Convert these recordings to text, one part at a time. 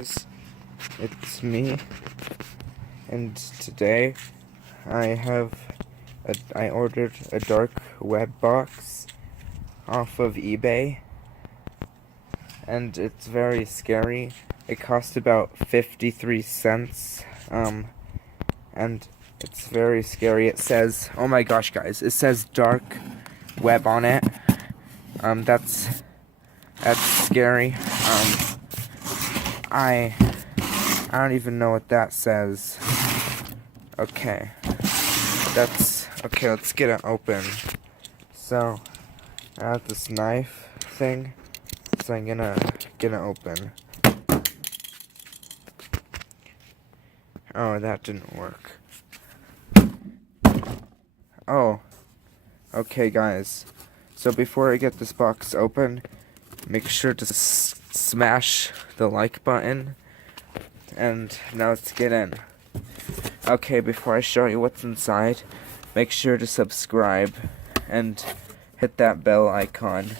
guys, it's me, and today I ordered a dark web box off of eBay, and it's very scary. It cost about 53 cents, and it's very scary. It says, oh my gosh guys, it says dark web on it. That's scary. I don't even know what that says. Okay. Okay, let's get it open. So, I have this knife thing, so I'm gonna get it open. Oh, that didn't work. Oh. Okay, guys. So before I get this box open, make sure to smash the like button. And now let's get in. Okay, before I show you what's inside, make sure to subscribe and hit that bell icon.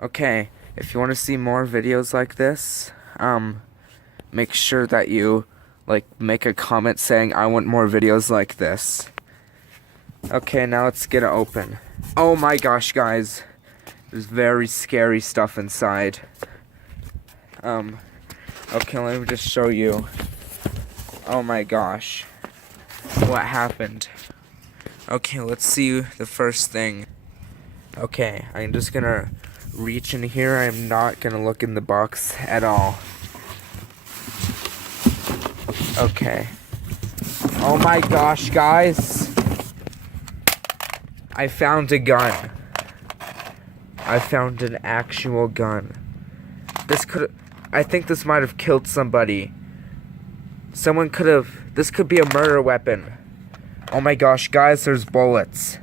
Okay, if you want to see more videos like this, make sure that you make a comment saying I want more videos like this. Okay, now let's get it open. Oh my gosh, guys. There's very scary stuff inside. Okay, let me just show you. Oh my gosh. What happened? Okay, let's see the first thing. Okay, I'm just gonna reach in here. I'm not gonna look in the box at all. Okay. Oh my gosh, guys. I found a gun. I found an actual gun. I think this might have killed somebody. This could be a murder weapon. Oh my gosh, guys, there's bullets.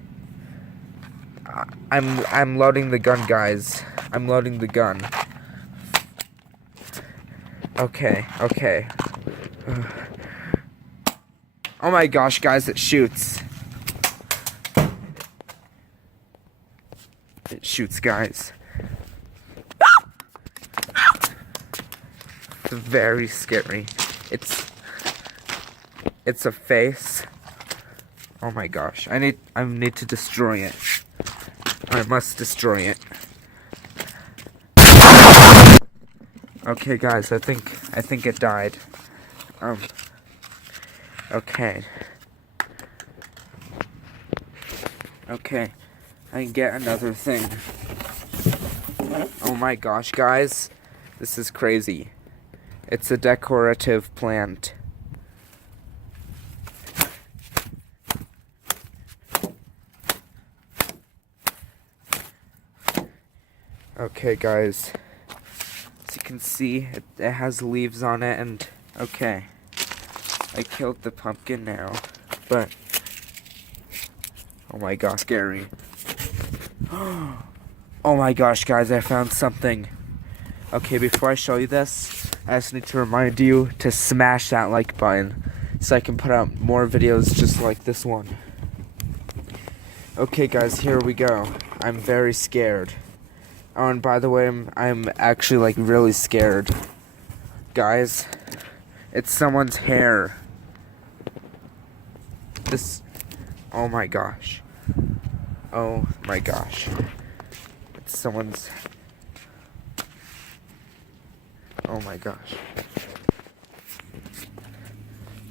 I'm loading the gun, guys. I'm loading the gun. Okay. Oh my gosh, guys, it shoots. It shoots, guys. It's very scary. It's a face. Oh my gosh. I need to destroy it. I must destroy it. Okay, guys, I think it died. Okay. Okay. I can get another thing. Oh my gosh, guys. This is crazy. It's a decorative plant. Okay, guys. As you can see, it has leaves on it, and okay. I killed the pumpkin now, but oh my gosh, scary. Oh my gosh, guys, I found something. Okay, before I show you this, I just need to remind you to smash that like button so I can put out more videos just like this one. Okay, guys, here we go. I'm very scared. Oh, and by the way, I'm actually really scared. Guys, it's someone's hair. Oh my gosh. Oh my gosh. It's someone's... Oh my gosh.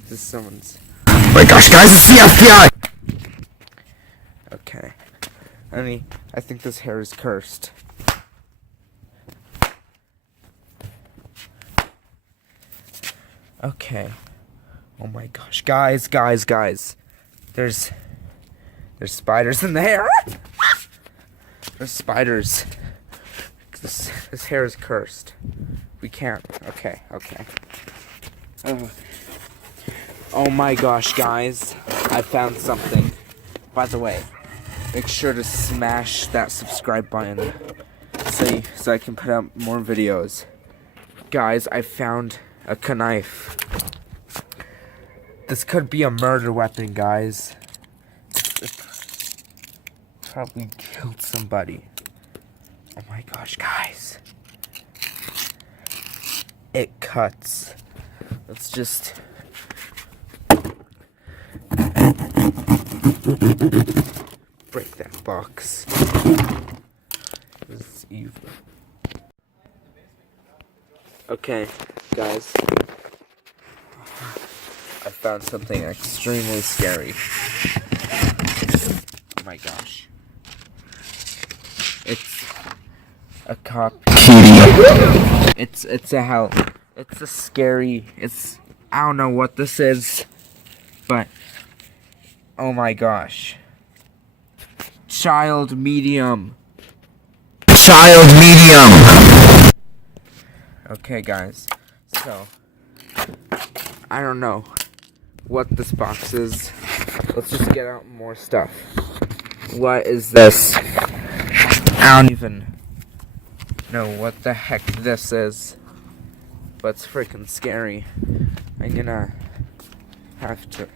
This is someone's... Oh my gosh, guys, it's the FBI! Okay. I think this hair is cursed. Okay. Oh my gosh. Guys. There's spiders in the hair. There's spiders. This hair is cursed. We can't. Okay. Oh my gosh, guys. I found something. By the way, make sure to smash that subscribe button so I can put out more videos. Guys, I found a knife. This could be a murder weapon, guys. It probably killed somebody. Oh my gosh, guys. it cuts. Let's just break that box. This is evil. Okay, guys. I found something extremely scary. Oh my gosh. It's a cop. It's a scary, I don't know what this is, but oh my gosh. Child medium. Okay, guys. So, I don't know what this box is. Let's just get out more stuff. What is this? I don't even know what the heck this is. But it's freaking scary. I'm gonna have to.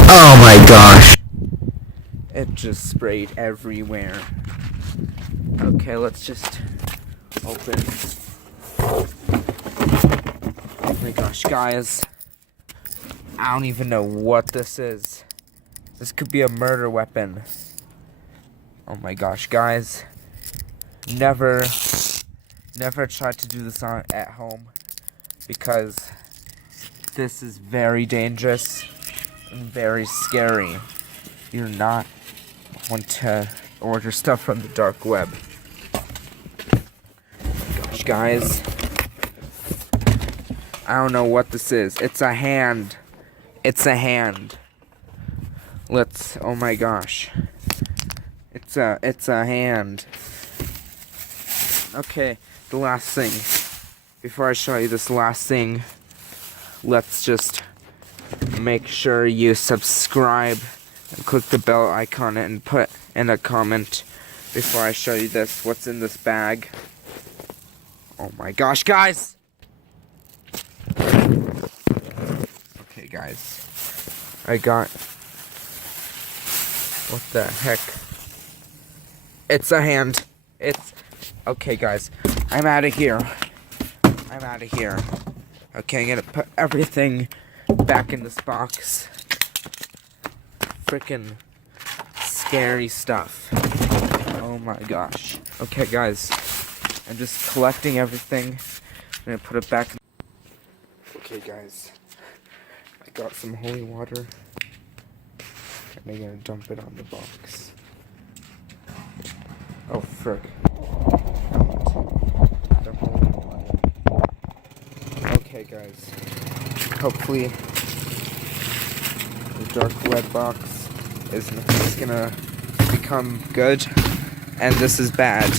Oh my gosh. It just sprayed everywhere. Okay, let's just open. Oh my gosh, guys. I don't even know what this is. This could be a murder weapon. Oh my gosh, guys. Never try to do this at home, because this is very dangerous and very scary. You do not want to order stuff from the dark web. Gosh, guys. I don't know what this is. It's a hand. It's a hand. Oh my gosh. It's a hand. Okay, the last thing. Before I show you this last thing, let's just make sure you subscribe and click the bell icon and put in a comment before I show you this. What's in this bag? Oh my gosh, guys! Okay, guys. I got... What the heck? It's a hand. Okay, guys. I'm out of here. Okay, I'm gonna put everything back in this box. Freaking scary stuff. Oh my gosh. Okay, guys. I'm just collecting everything. I'm gonna put it back. Okay, guys. I got some holy water. And I'm gonna dump it on the box. Oh, frick. The holy water. Okay, guys. Hopefully, the dark web box is gonna become good, and this is bad.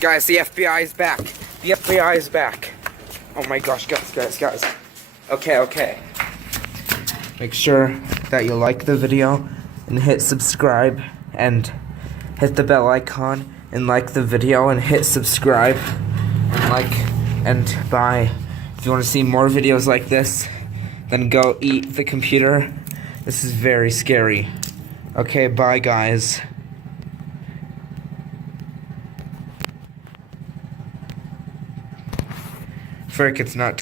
Guys, the FBI is back. The FBI is back. Oh my gosh, guys. Okay. Make sure that you like the video and hit subscribe and hit the bell icon and like the video and hit subscribe and bye. If you want to see more videos like this, then go eat the computer. This is very scary. Okay, bye guys. Frick, it's not